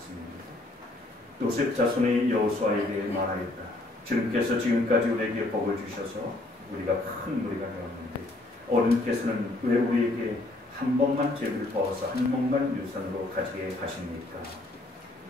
말씀입니다. 요셉 자손의 여호수아에게 말하였다. 주님께서 지금까지 우리에게 복을 주셔서 우리가 큰 무리가 되었는데 어른께서는 왜 우리에게 한 번만 제비를 뽑아서 한 번만 유산으로 가지게 하십니까?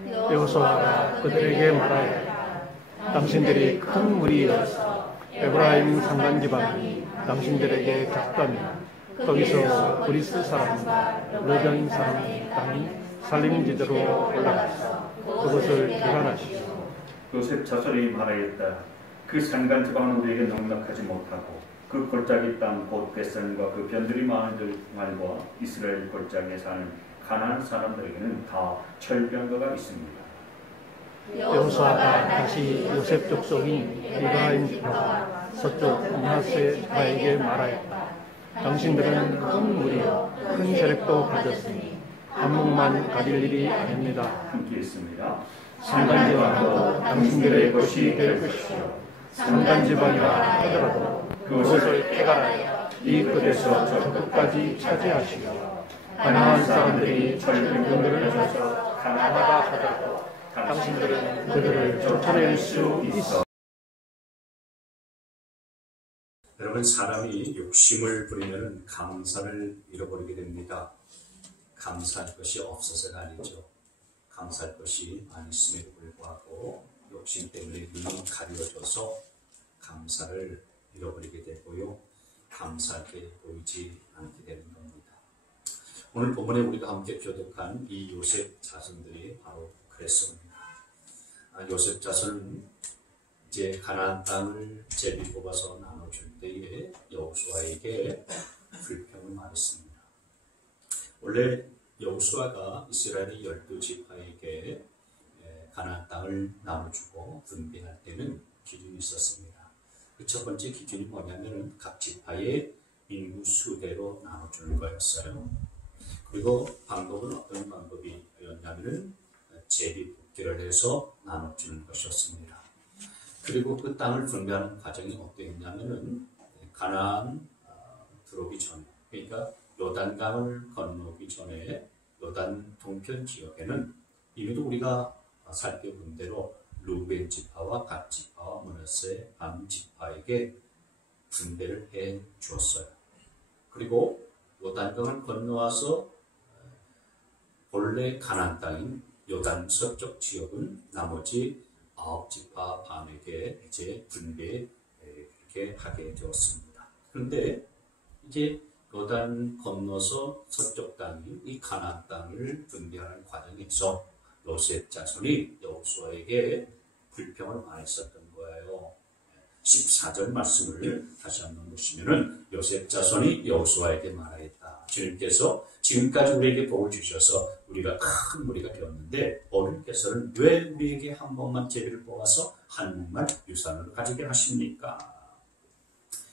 여호수아가 그들에게 말하였다. 당신들이 큰 무리여서 에브라임 상관 지방이 당신들에게 작다면 거기서 브리스 사람과 르변 사람의 땅이 살림지대로 올라가서 그것을 개간하시고 요셉 자손이 말하였다. 그 산간 지방은 우리에게 농락하지 못하고 그 골짜기 땅 곧 베산과 그 변들이 많은 말과 이스라엘 골짜기에 사는 가나안 사람들에게는 다 철병거가 있습니다. 여호수아가 다시 요셉 족속인 에브라임 지파와 서쪽 므낫세 지파에게 말하였다. 당신들은 큰 무리요 큰 세력도 가졌으니 한몫만 가질 일이 아닙니다. 함께 있습니다. 산간지방도 당신들의 것이 될 것이요 산간지방이라 하더라도 그것을 개간하여 이 끝에서 저 끝까지 차지하시고 가나안 사람들이 철병들을 줘서 가나안하다 하더라도 당신들은 그들을 쫓아낼 수 있어. 여러분, 사람이 욕심을 부리면 감사를 잃어버리게 됩니다. 감사할 것이 없어서가 아니죠. 감사할 것이 많이 있음에도 불구하고 욕심 때문에 눈이 가려져서 감사를 잃어버리게 되고요. 감사할 게 보이지 않게 되는 겁니다. 오늘 본문에 우리가 함께 교독한 이 요셉 자손들이 바로 그랬습니다. 요셉 자손은 이제 가나안 땅을 제비 뽑아서 나눠줄 때에 여호수아에게 불평을 말했습니다. 원래 여호수아가 이스라엘의 12지파에게 가나안 땅을 나눠주고 분배할 때는 기준이 있었습니다. 그 첫 번째 기준이 뭐냐면 각 지파의 인구 수대로 나눠주는 거였어요. 그리고 방법은 어떤 방법이었냐면 제비 뽑기를 해서 나눠주는 것이었습니다. 그리고 그 땅을 분배하는 과정이 어땠냐면은 가나안 들어오기 전에, 그러니까 요단강을 건너기 전에 요단 동편 지역에는 이미도 우리가 살펴본 대로 루벤 지파와 갓 지파와 므낫세 반 지파에게 분배를 해 주었어요. 그리고 요단강을 건너와서 본래 가나안 땅인 요단 서쪽 지역은 나머지 9지파 반에게 이제 분배 이렇게 하게 되었습니다. 그런데 이제 요단 건너서 서쪽 땅인 이 가나안 땅을 분배하는 과정에서 요셉 자손이 여호수아에게 불평을 말했었던 거예요. 14절 말씀을 다시 한번 보시면은 요셉 자손이 여호수아에게 말하였다. 주님께서 지금까지 우리에게 복을 주셔서 우리가 큰 무리가 되었는데 어른께서는 왜 우리에게 한 번만 제비를 뽑아서 한 몫만 유산으로 가지게 하십니까?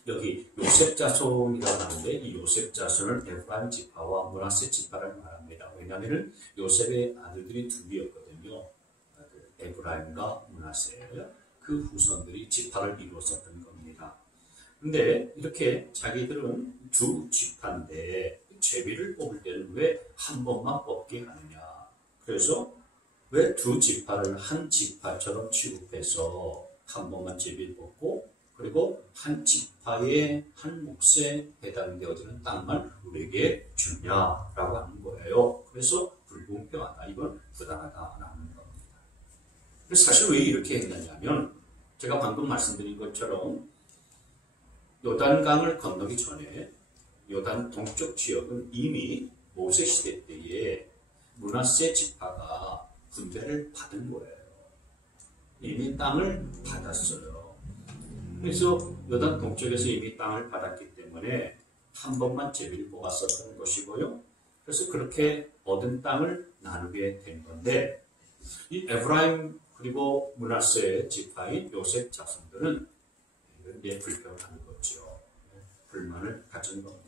여기 요셉 자손이라고 하는데 이 요셉 자손을 에브라임 지파와 므낫세 지파를 말합니다. 왜냐하면 요셉의 아들들이 둘이었거든요. 에브라임과 므낫세, 그 후손들이 지파를 이루었었던 겁니다. 근데 이렇게 자기들은 두 지파인데 제비를 뽑을 때는 왜 한 번만 뽑게 하느냐. 그래서 왜 두 지파를 한 지파처럼 취급해서 한 번만 제비를 뽑고 그리고 한 지파의 한 몫에 해당되어지는 땅만 우리에게 주냐라고 하는 거예요. 그래서 불공평하다, 이건 부당하다라는 겁니다. 그래서 사실 왜 이렇게 했느냐면 제가 방금 말씀드린 것처럼 요단강을 건너기 전에 요단 동쪽 지역은 이미 모세 시대 때에 므낫세 지파가 분배를 받은 거예요. 이미 땅을 받았어요. 그래서 요단 동쪽에서 이미 땅을 받았기 때문에 한 번만 제비를 뽑았었던 것이고요. 그래서 그렇게 얻은 땅을 나누게 된 건데 이 에브라임 그리고 므낫세 지파인 요셉 자손들은 이제 불평을 하는 거죠. 불만을 가진 겁니다.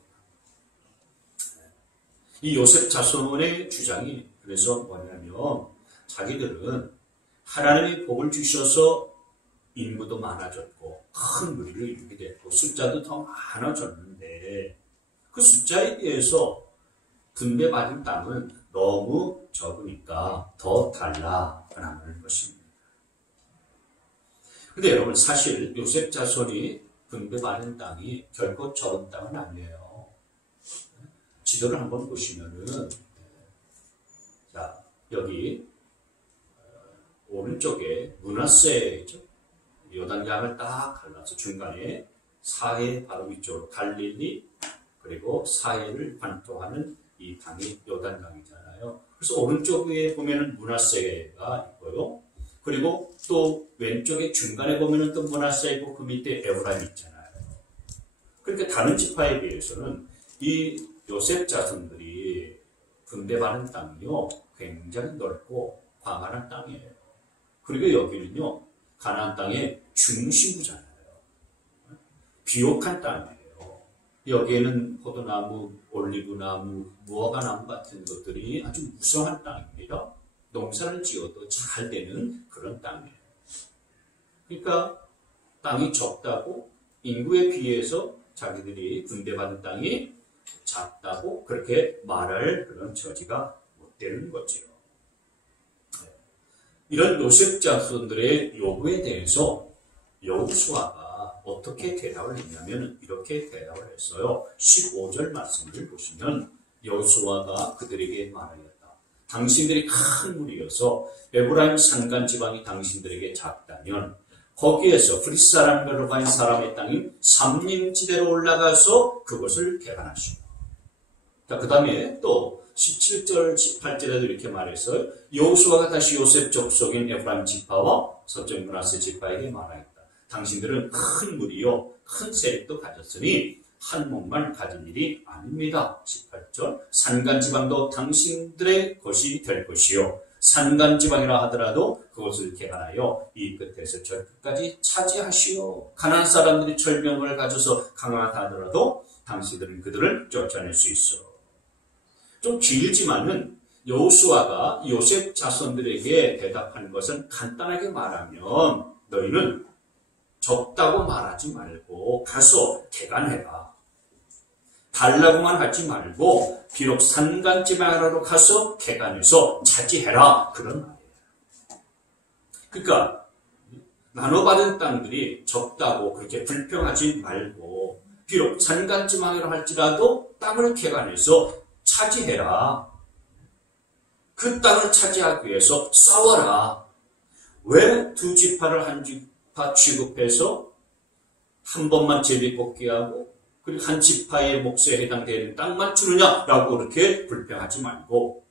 이 요셉 자손의 주장이 그래서 뭐냐면 자기들은 하나님의 복을 주셔서 인구도 많아졌고 큰 무리를 이루게 됐고 숫자도 더 많아졌는데 그 숫자에 비해서 분배받은 땅은 너무 적으니까 더 달라라는 것입니다. 근데 여러분 사실 요셉 자손이 분배받은 땅이 결코 적은 땅은 아니에요. 지도를 한번 보시면은 자 여기 오른쪽에 므낫세죠. 요단강을 딱 갈라서 중간에 사해 바로 위쪽으로 갈릴리 그리고 사해를 관통하는 이 강이 요단강이잖아요. 그래서 오른쪽에 보면은 므낫세가 있고요. 그리고 또 왼쪽에 중간에 보면은 또 므낫세 있고 그 밑에 에브라임이 있잖아요. 그러니까 다른 지파에 비해서는 이 요셉 자손들이 분배받은 땅이요 굉장히 넓고 광활한 땅이에요. 그리고 여기는요 가나안 땅의 중심부잖아요. 비옥한 땅이에요. 여기에는 포도나무, 올리브나무, 무화과나무 같은 것들이 아주 무성한 땅입니다. 농사를 지어도 잘 되는 그런 땅이에요. 그러니까 땅이 적다고 인구에 비해서 자기들이 분배받은 땅이 작다고 그렇게 말할 그런 처지가 못 되는 거죠. 이런 요셉 자손들의 요구에 대해서 여호수아가 어떻게 대답을 했냐면 이렇게 대답을 했어요. 15절 말씀을 보시면 여호수아가 그들에게 말하였다. 당신들이 큰 무리여서 에브라임 산간 지방이 당신들에게 작다면 거기에서 프리스 사람들로 가인 사람의 땅인 삼림지대로 올라가서 그것을 개간하시고 그 다음에 또 17절, 18절에도 이렇게 말했어요. 여호수아가 다시 요셉 족속인 에브라임 지파와 서쪽 므낫세 지파에게 말하였다. 당신들은 큰 무리요, 큰 세력도 가졌으니 한 몸만 가진 일이 아닙니다. 18절, 산간지방도 당신들의 것이 될 것이요. 산간지방이라 하더라도 그것을 개간하여 이 끝에서 저 끝까지 차지하시오. 가나안 사람들이 철병을 가져서 강하다 하더라도 당신들은 그들을 쫓아낼 수 있어. 좀 길지만은 여호수아가 요셉 자손들에게 대답한 것은 간단하게 말하면 너희는 적다고 말하지 말고 가서 개간해라. 달라고만 하지 말고 비록 산간지방으로 가서 개간해서 차지해라. 그런 말이에요. 그러니까 나눠받은 땅들이 적다고 그렇게 불평하지 말고 비록 산간지방이라 할지라도 땅을 개간해서 차지해라. 그 땅을 차지하기 위해서 싸워라. 왜 두 지파를 한 지파 취급해서 한 번만 제비뽑기하고 그리고 한 지파의 몫에 해당되는 땅만 주느냐라고 그렇게 불평하지 말고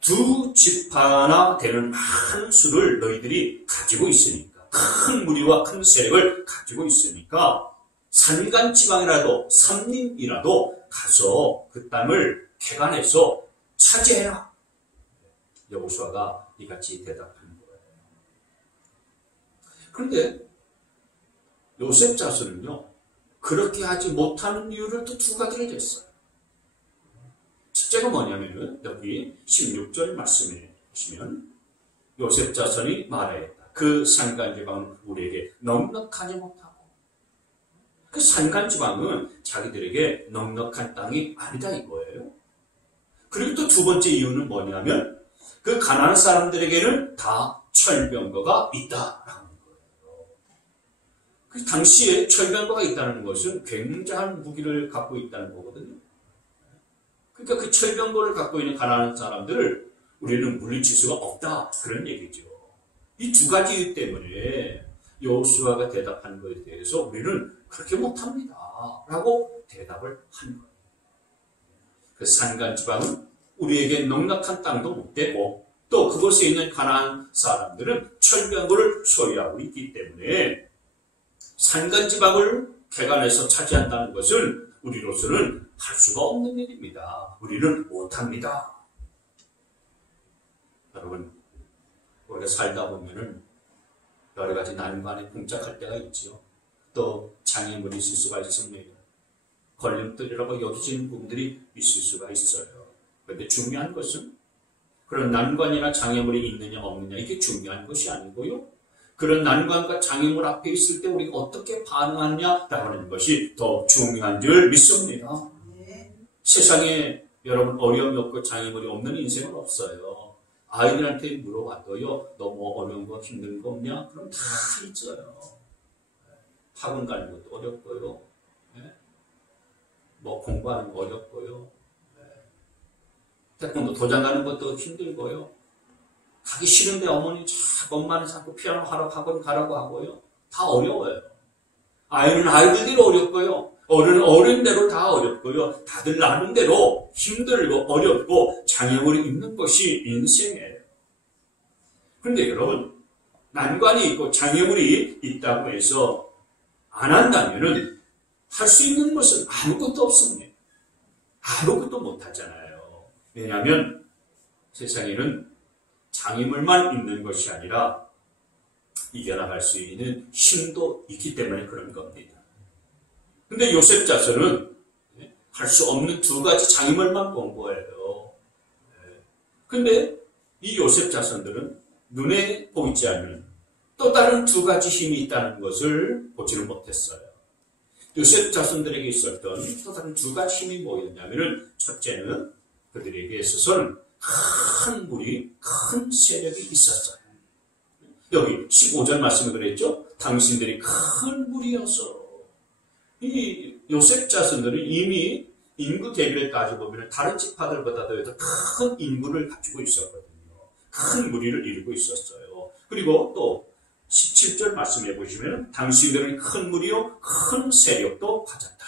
두 지파나 되는 많은 수를 너희들이 가지고 있으니까 큰 무리와 큰 세력을 가지고 있으니까 산간지방이라도 삼림이라도 가서 그 땅을 개간해서 차지해라. 여호수아가 이같이 대답한 거예요. 그런데 요셉 자손은요 그렇게 하지 못하는 이유를 또 두 가지를 댔어요. 첫째가 뭐냐면은 여기 16절 말씀에 보시면 요셉 자손이 말하였다. 그 산간지방은 우리에게 넉넉하지 못하고 그 산간지방은 자기들에게 넉넉한 땅이 아니다 이거예요. 그리고 또 두 번째 이유는 뭐냐면 그 가나안 사람들에게는 다 철병거가 있다라는 거예요. 그 당시에 철병거가 있다는 것은 굉장한 무기를 갖고 있다는 거거든요. 그러니까 그 철병거를 갖고 있는 가나안 사람들을 우리는 물리칠 수가 없다 그런 얘기죠. 이 두 가지 이유 때문에 여호수아가 대답한 것에 대해서 우리는 그렇게 못합니다 라고 대답을 한 거예요. 그 산간지방은 우리에게 넉넉한 땅도 못 되고 또 그곳에 있는 가나안 사람들은 철병거를 소유하고 있기 때문에 산간지방을 개간해서 차지한다는 것은 우리로서는 할 수가 없는 일입니다. 우리는 못합니다. 여러분 우리가 살다 보면은 여러 가지 난관에 봉착할 때가 있지요. 또 장애물이 있을 수가 있습니다. 걸림돌이라고 여기지는 부분들이 있을 수가 있어요. 그런데 중요한 것은 그런 난관이나 장애물이 있느냐 없느냐 이게 중요한 것이 아니고요. 그런 난관과 장애물 앞에 있을 때 우리가 어떻게 반응하느냐라고 하는 것이 더 중요한 줄 믿습니다. 세상에 여러분 어려움이 없고 장애물이 없는 인생은 없어요. 아이들한테 물어봐도요. 너 뭐 어려운 거 힘든 거 없냐? 그럼 다 있어요. 학원 가는 것도 어렵고요. 뭐 공부하는 거 어렵고요. 태권도 도장 가는 것도 힘들고요. 가기 싫은데 어머니 자꾸 엄마는 자꾸 피아노 하러 학원 가라고 하고요. 다 어려워요. 아이는 아이들대로 어렵고요. 어른은 어른대로 다 어렵고요. 다들 나름대로 힘들고 어렵고 장애물이 있는 것이 인생이에요. 그런데 여러분, 난관이 있고 장애물이 있다고 해서 안 한다면은 할 수 있는 것은 아무것도 없습니다. 아무것도 못 하잖아요. 왜냐하면 세상에는 장애물만 있는 것이 아니라 이겨나갈 수 있는 힘도 있기 때문에 그런 겁니다. 근데 요셉 자손은 할 수 없는 두 가지 장애물만 본 거예요. 근데 이 요셉 자손들은 눈에 보이지 않는 또 다른 두 가지 힘이 있다는 것을 보지는 못했어요. 요셉 자손들에게 있었던 또 다른 두 가지 힘이 뭐였냐면은 첫째는 그들에게 있어서는 큰 무리, 큰 세력이 있었어요. 여기 15절 말씀에 그랬죠? 당신들이 큰 무리여서. 이 요셉 자손들은 이미 인구 대비를 따져보면 다른 지파들보다도 큰 인구를 가지고 있었거든요. 큰 무리를 이루고 있었어요. 그리고 또 17절 말씀해 보시면 당신들은 큰 무리요 큰 세력도 가졌다.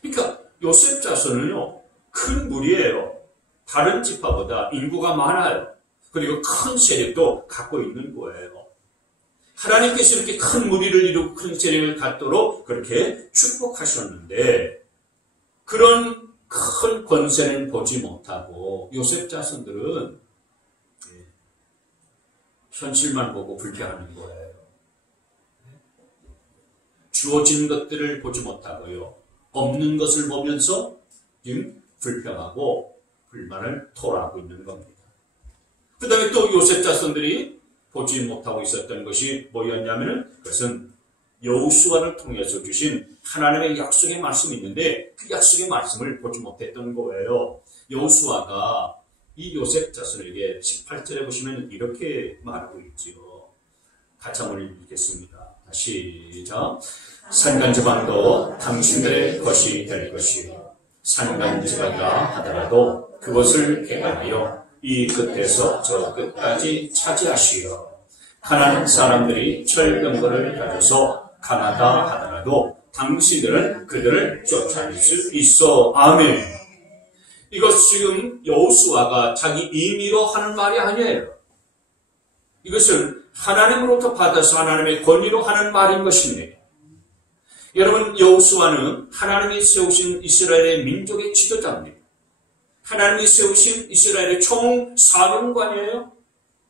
그러니까 요셉 자손은요 큰 무리예요. 다른 지파보다 인구가 많아요. 그리고 큰 세력도 갖고 있는 거예요. 하나님께서 이렇게 큰 무리를 이루고 큰 세력을 갖도록 그렇게 축복하셨는데 그런 큰 권세는 보지 못하고 요셉 자손들은 현실만 보고 불평하는 거예요. 주어진 것들을 보지 못하고요. 없는 것을 보면서 지금 불평하고 불만을 토로하고 있는 겁니다. 그 다음에 또 요셉 자손들이 보지 못하고 있었던 것이 뭐였냐면은 그것은 여호수아를 통해서 주신 하나님의 약속의 말씀이 있는데 그 약속의 말씀을 보지 못했던 거예요. 여호수아가 이 요셉 자손에게 18절에 보시면 이렇게 말하고 있지요. 같이 한번 읽겠습니다. 시작. 산간지방도 당신들의 것이 될 것이요 산간지방이라 하더라도 그것을 개간하여 이 끝에서 저 끝까지 차지하시어 가나안 사람들이 철병거를 가져서 강하다 하더라도 당신들은 그들을 쫓아낼 수 있어. 아멘. 이것 지금 여호수아가 자기 임의로 하는 말이 아니에요. 이것은 하나님으로부터 받아서 하나님의 권위로 하는 말인 것입니다. 여러분, 여호수아는 하나님이 세우신 이스라엘의 민족의 지도자입니다. 하나님이 세우신 이스라엘의 총사령관이에요.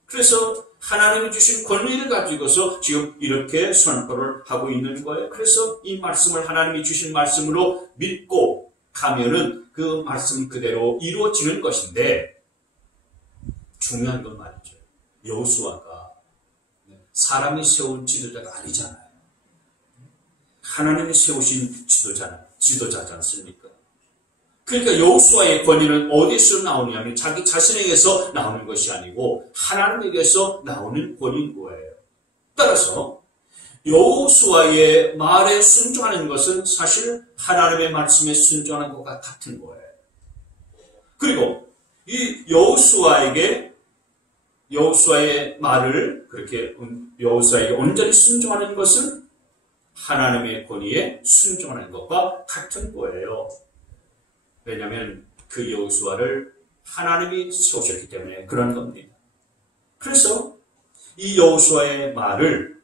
그래서 하나님이 주신 권위를 가지고서 지금 이렇게 선포를 하고 있는 거예요. 그래서 이 말씀을 하나님이 주신 말씀으로 믿고 가면은 그 말씀 그대로 이루어지는 것인데 중요한 건 말이죠. 여호수아가 사람이 세운 지도자가 아니잖아요. 하나님이 세우신 지도자지 않습니까? 그러니까 여호수아의 권위는 어디서 나오냐면 자기 자신에게서 나오는 것이 아니고 하나님에게서 나오는 권위인 거예요. 따라서 여호수아의 말에 순종하는 것은 사실 하나님의 말씀에 순종하는 것과 같은 거예요. 그리고 이 여호수아의 말을 그렇게 여호수아에게 온전히 순종하는 것은 하나님의 권위에 순종하는 것과 같은 거예요. 왜냐하면 그 여호수아를 하나님이 세우셨기 때문에 그런 겁니다. 그래서 이 여호수아의 말을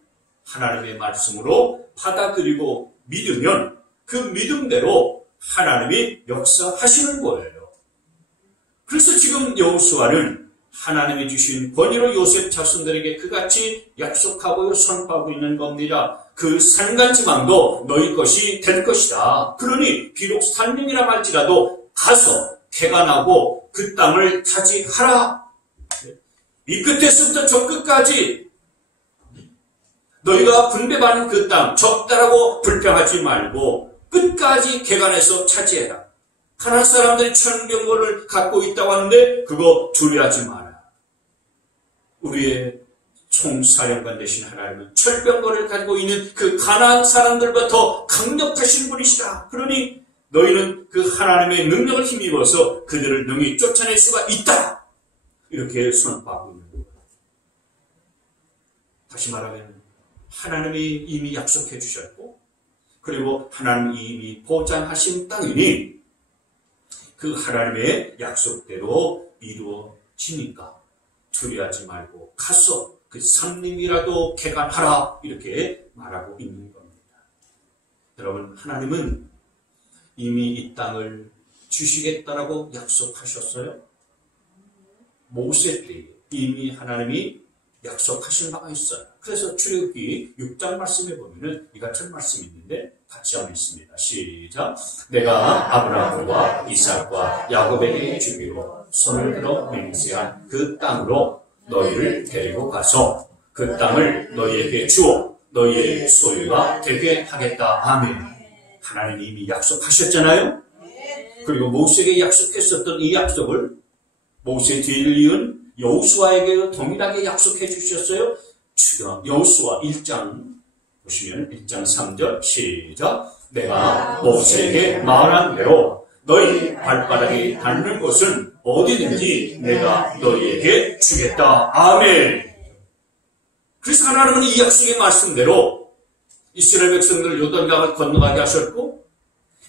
하나님의 말씀으로 받아들이고 믿으면 그 믿음대로 하나님이 역사하시는 거예요. 그래서 지금 여호수아는 하나님이 주신 권위로 요셉 자손들에게 그같이 약속하고 선포하고 있는 겁니다. 그 산간지방도 너희 것이 될 것이다. 그러니 비록 산림이라 할지라도 가서 개간하고 그 땅을 차지하라. 이 끝에서부터 저 끝까지 너희가 분배받은 그 땅 적다라고 불평하지 말고 끝까지 개간해서 차지해라. 가나안 사람들이 천병거를 갖고 있다고 하는데 그거 두려워하지 마라. 우리의 총사령관 되신 하나님은 철병거를 가지고 있는 그 가나안 사람들보다 더 강력하신 분이시다. 그러니 너희는 그 하나님의 능력을 힘입어서 그들을 능히 쫓아낼 수가 있다. 이렇게 선포하고 있는 거예요. 다시 말하면 하나님이 이미 약속해 주셨고 그리고 하나님이 이미 보장하신 땅이니 그 하나님의 약속대로 이루어지니까 두려워하지 말고 가서 그 산림이라도 개간하라 이렇게 말하고 있는 겁니다. 여러분 하나님은 이미 이 땅을 주시겠다라고 약속하셨어요. 모세 때 이미 하나님이 약속하신 바가 있어요. 그래서 출애굽기 6장 말씀에 보면은 이 같은 말씀이 있는데 같이 한번 읽습니다. 시작. 내가 아브라함과 이삭과 야곱에게 주기로 손을 들어 맹세한 그 땅으로 너희를 데리고 가서 그 땅을 너희에게 주어 너희의 소유가 되게 하겠다. 아멘. 하나님이 이미 약속하셨잖아요. 그리고 모세에게 약속했었던 이 약속을 모세 뒤를 이은 여호수아에게 동일하게 약속해 주셨어요. 여호수아 1장 보시면 1장 3절 시작. 내가 모세에게 말한 대로 너희 발바닥이 닿는 곳은 어디든지 내가 너희에게 주겠다. 아멘. 그래서 하나님은 이 약속의 말씀대로 이스라엘 백성들을 요단강을 건너가게 하셨고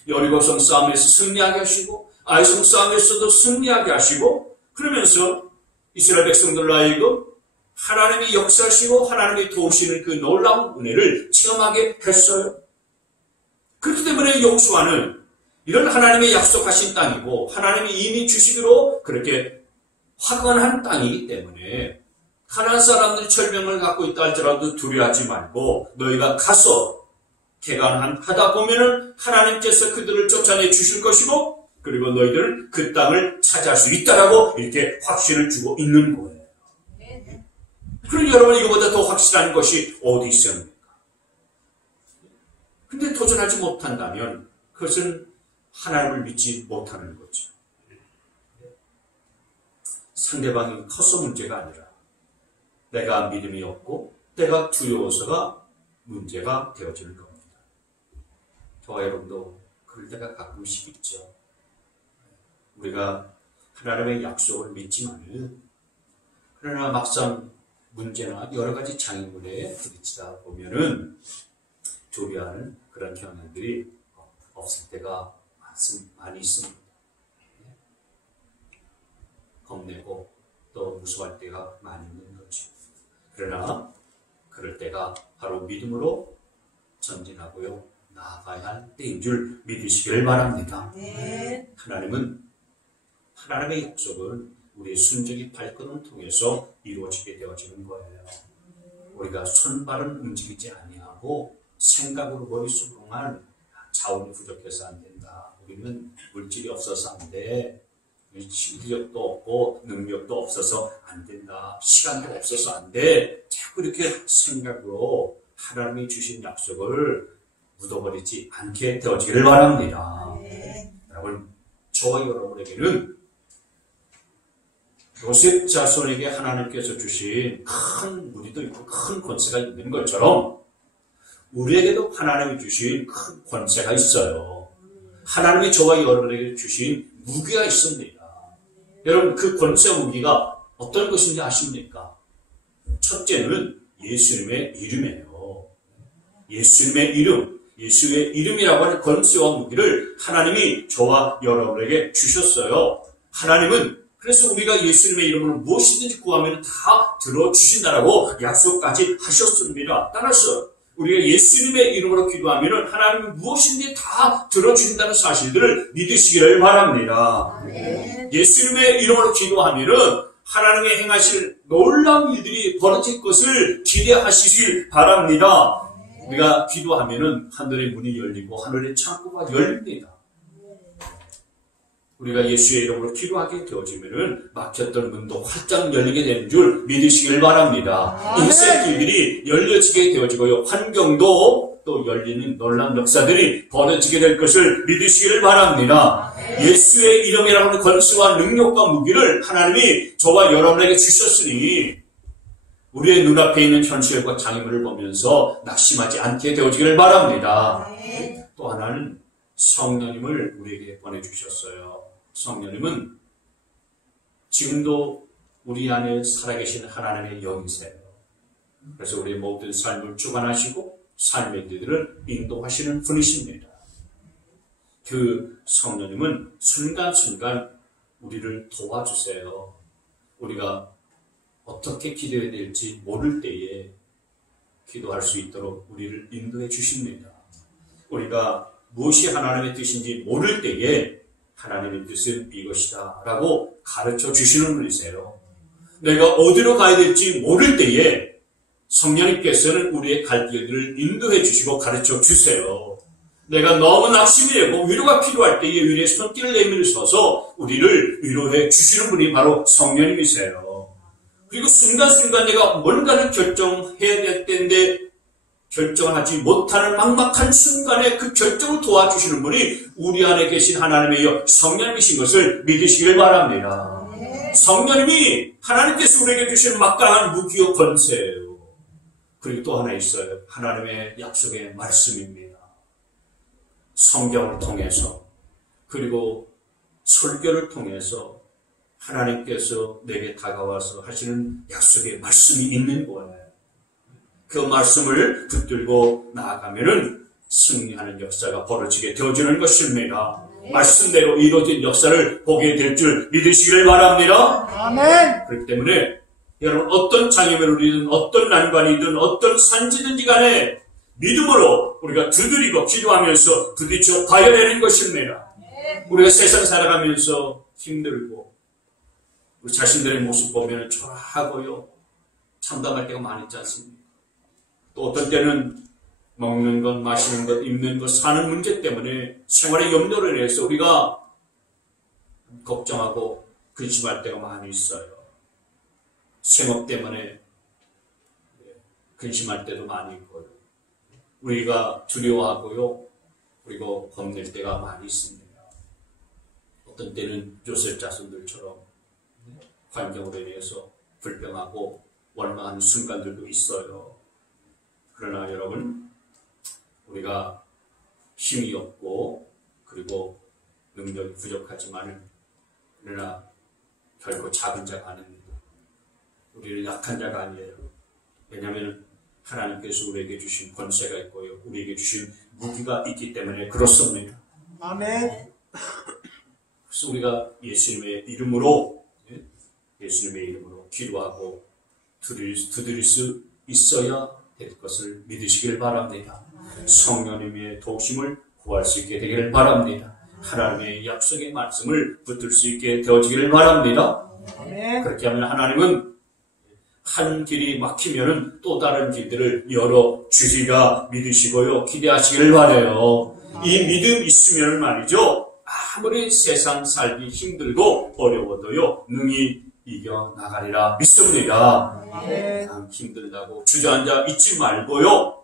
여리고성 싸움에서 승리하게 하시고 아이성 싸움에서도 승리하게 하시고 그러면서 이스라엘 백성들로 하여금 하나님이 역사하시고 하나님이 도우시는 그 놀라운 은혜를 체험하게 했어요. 그렇기 때문에 여호수아는 이런 하나님의 약속하신 땅이고 하나님이 이미 주시기로 그렇게 확언한 땅이기 때문에 가나안 사람들이 철병을 갖고 있다 할지라도 두려워하지 말고 너희가 가서 개간하다 보면은 하나님께서 그들을 쫓아내 주실 것이고 그리고 너희들은 그 땅을 차지할 수 있다라고 이렇게 확신을 주고 있는 거예요. 그럼 여러분 이거보다 더 확실한 것이 어디 있습니까? 근데 도전하지 못한다면 그것은 하나님을 믿지 못하는 거죠. 상대방이 커서 문제가 아니라 내가 믿음이 없고 내가 두려워서가 문제가 되어지는 겁니다. 저와 여러분도 그럴 때가 가끔씩 있죠. 우리가 하나님의 약속을 믿지만은 그러나 막상 문제나 여러 가지 장애물에 부딪히다 보면은 두려워하는 그런 경향들이 없을 때가 많이 있습니다. 겁내고 또 무서워할 때가 많이 있는 거죠. 그러나 그럴 때가 바로 믿음으로 전진하고요. 나아가야 할 때인 줄 믿으시길 바랍니다. 하나님은 하나님의 약속은 우리의 순종의 발걸음을 통해서 이루어지게 되어지는 거예요. 우리가 손발은 움직이지 아니하고 생각으로 머릿속으로만 자원이 부족해서 안 된다. 우리는 물질이 없어서 안 돼. 실력도 없고 능력도 없어서 안 된다. 시간도 없어서 안 돼. 자꾸 이렇게 생각으로 하나님이 주신 약속을 묻어버리지 않게 되어지기를 바랍니다. 여러분, 저와 여러분에게는 요셉 자손에게 하나님께서 주신 큰 무리도 있고 큰 권세가 있는 것처럼 우리에게도 하나님이 주신 큰 권세가 있어요. 하나님이 저와 여러분에게 주신 무기가 있습니다. 여러분 그 권세와 무기가 어떤 것인지 아십니까? 첫째는 예수님의 이름이에요. 예수님의 이름, 예수의 이름이라고 하는 권세와 무기를 하나님이 저와 여러분에게 주셨어요. 하나님은 그래서 우리가 예수님의 이름으로 무엇이든지 구하면 다 들어주신다라고 약속까지 하셨습니다. 따라서 우리가 예수님의 이름으로 기도하면 하나님이 무엇인지 다 들어주신다는 사실들을 믿으시기를 바랍니다. 예수님의 이름으로 기도하면 하나님의 행하실 놀라운 일들이 벌어질 것을 기대하시길 바랍니다. 우리가 기도하면 하늘의 문이 열리고 하늘의 창고가 열립니다. 우리가 예수의 이름으로 기도하게 되어지면 막혔던 문도 활짝 열리게 되는 줄 믿으시길 바랍니다. 인생 길들이 열려지게 되어지고요. 환경도 또 열리는 놀라운 역사들이 벌어지게 될 것을 믿으시길 바랍니다. 예수의 이름이라고 하는 권세와 능력과 무기를 하나님이 저와 여러분에게 주셨으니 우리의 눈앞에 있는 현실과 장애물을 보면서 낙심하지 않게 되어지기를 바랍니다. 또 하나는 성령님을 우리에게 보내주셨어요. 성령님은 지금도 우리 안에 살아계신 하나님의 영이세요. 그래서 우리의 모든 삶을 주관하시고 삶의 길들을 인도하시는 분이십니다. 그 성령님은 순간순간 우리를 도와주세요. 우리가 어떻게 기도해야 될지 모를 때에 기도할 수 있도록 우리를 인도해 주십니다. 우리가 무엇이 하나님의 뜻인지 모를 때에 하나님의 뜻은 이것이다 라고 가르쳐 주시는 분이세요. 내가 어디로 가야 될지 모를 때에 성령님께서는 우리의 갈 길들을 인도해 주시고 가르쳐 주세요. 내가 너무 낙심이 되고 위로가 필요할 때에 위로의 손길을 내밀어서 우리를 위로해 주시는 분이 바로 성령님이세요. 그리고 순간순간 내가 뭔가를 결정해야 될 때인데 결정하지 못하는 막막한 순간에 그 결정을 도와주시는 분이 우리 안에 계신 하나님의 성령님이신 것을 믿으시길 바랍니다. 성령님이 하나님께서 우리에게 주신 막강한 무기요 권세예요. 그리고 또 하나 있어요. 하나님의 약속의 말씀입니다. 성경을 통해서 그리고 설교를 통해서 하나님께서 내게 다가와서 하시는 약속의 말씀이 있는 거예요. 그 말씀을 붙들고 나아가면은 승리하는 역사가 벌어지게 되어지는 것입니다. 말씀대로 이루어진 역사를 보게 될 줄 믿으시길 바랍니다. 아멘. 그렇기 때문에 여러분 어떤 장애물이든 어떤 난관이든 어떤 산지든지 간에 믿음으로 우리가 두드리고 기도하면서 부딪혀 봐야 되는 것입니다. 우리가 세상 살아가면서 힘들고 우리 자신들의 모습 보면 초라하고요. 참담할 때가 많이 있지 않습니까? 또 어떤 때는 먹는 것, 마시는 것, 입는 것, 사는 문제 때문에 생활의 염려를 해서 우리가 걱정하고 근심할 때가 많이 있어요. 생업 때문에 근심할 때도 많이 있고요. 우리가 두려워하고요. 그리고 겁낼 때가 많이 있습니다. 어떤 때는 요셉 자손들처럼 환경으로 인해서 불평하고 원망하는 순간들도 있어요. 그러나 여러분, 우리가 힘이 없고 그리고 능력이 부족하지만 그러나 결코 작은 자가 아닙니다. 우리는 약한 자가 아니에요. 왜냐하면 하나님께서 우리에게 주신 권세가 있고요. 우리에게 주신 무기가 있기 때문에 그렇습니다. 아멘. 그래서 우리가 예수님의 이름으로 기도하고 두드릴 수 있어야 될 것을 믿으시길 바랍니다. 성령님의 도우심을 구할 수 있게 되기를 바랍니다. 하나님의 약속의 말씀을 붙들 수 있게 되어지기를 바랍니다. 그렇게 하면 하나님은 한 길이 막히면은 또 다른 길들을 열어 주시리라 믿으시고요. 기대하시기를 바라요. 이 믿음 있으면 말이죠. 아무리 세상 살기 힘들고 어려워도요. 능히 이겨나가리라 믿습니다. 힘들다고 주저앉아 있지 말고요.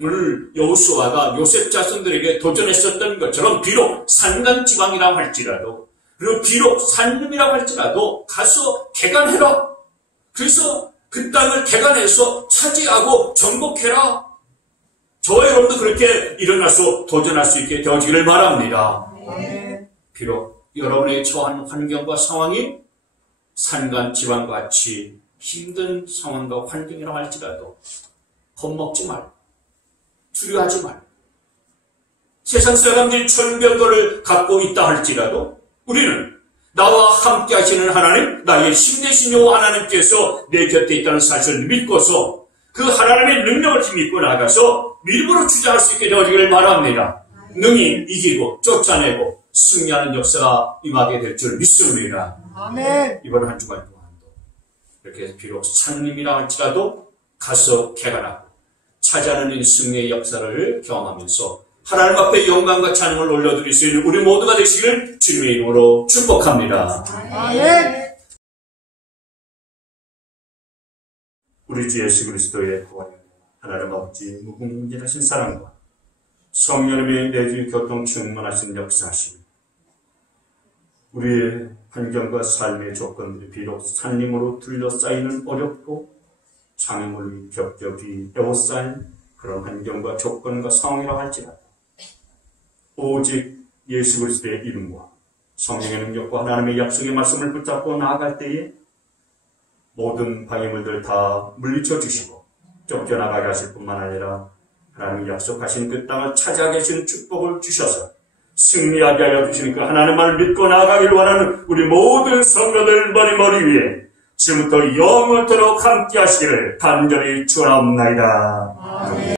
오늘 여호수아가 요셉 자손들에게 도전했었던 것처럼 비록 산간지방이라고 할지라도 그리고 비록 산림이라고 할지라도 가서 개간해라. 그래서 그 땅을 개간해서 차지하고 정복해라. 저와 여러분도 그렇게 일어나서 도전할 수 있게 되어지기를 바랍니다. 비록 여러분의 처한 환경과 상황이 산간 지방과 같이 힘든 상황과 환경이라고 할지라도 겁먹지 말고 두려워하지 말고 세상 사람들이 천병거를 갖고 있다 할지라도 우리는 나와 함께 하시는 하나님, 나의 힘내신 여호와 하나님께서 내 곁에 있다는 사실을 믿고서 그 하나님의 능력을 힘입고 나가서 믿음으로 주장할 수 있게 되어지기를 바랍니다. 능히 이기고 쫓아내고 승리하는 역사가 임하게 될 줄 믿습니다. 아멘. 이번 한 주간 동안도 이렇게 비록 산림이라 할지라도 가서 개간하고 차지하는 이 승리의 역사를 경험하면서 하나님 앞에 영광과 찬양을 올려드릴 수 있는 우리 모두가 되시기를 주님의 이름으로 축복합니다. 아멘. 우리 주 예수 그리스도의 구원의 하나님 아버지 무궁무진하신 사랑과 성령님의 내주 교통 충만하신 역사하심 우리의 환경과 삶의 조건들이 비록 산림으로 둘러싸이는 어렵고 장애물이 겹겹이 에워싸인 그런 환경과 조건과 상황이라고 할지라도 오직 예수 그리스도의 이름과 성령의 능력과 하나님의 약속의 말씀을 붙잡고 나아갈 때에 모든 방해물들 다 물리쳐 주시고 쫓겨나가게 하실 뿐만 아니라 하나님이 약속하신 그 땅을 차지하게 하시는 축복을 주셔서 승리하게 하여 주시는 그 하나님만을 믿고 나아가길 원하는 우리 모든 성도들 머리 위에 지금부터 영원토록 함께 하시기를 간절히 축원하옵나이다.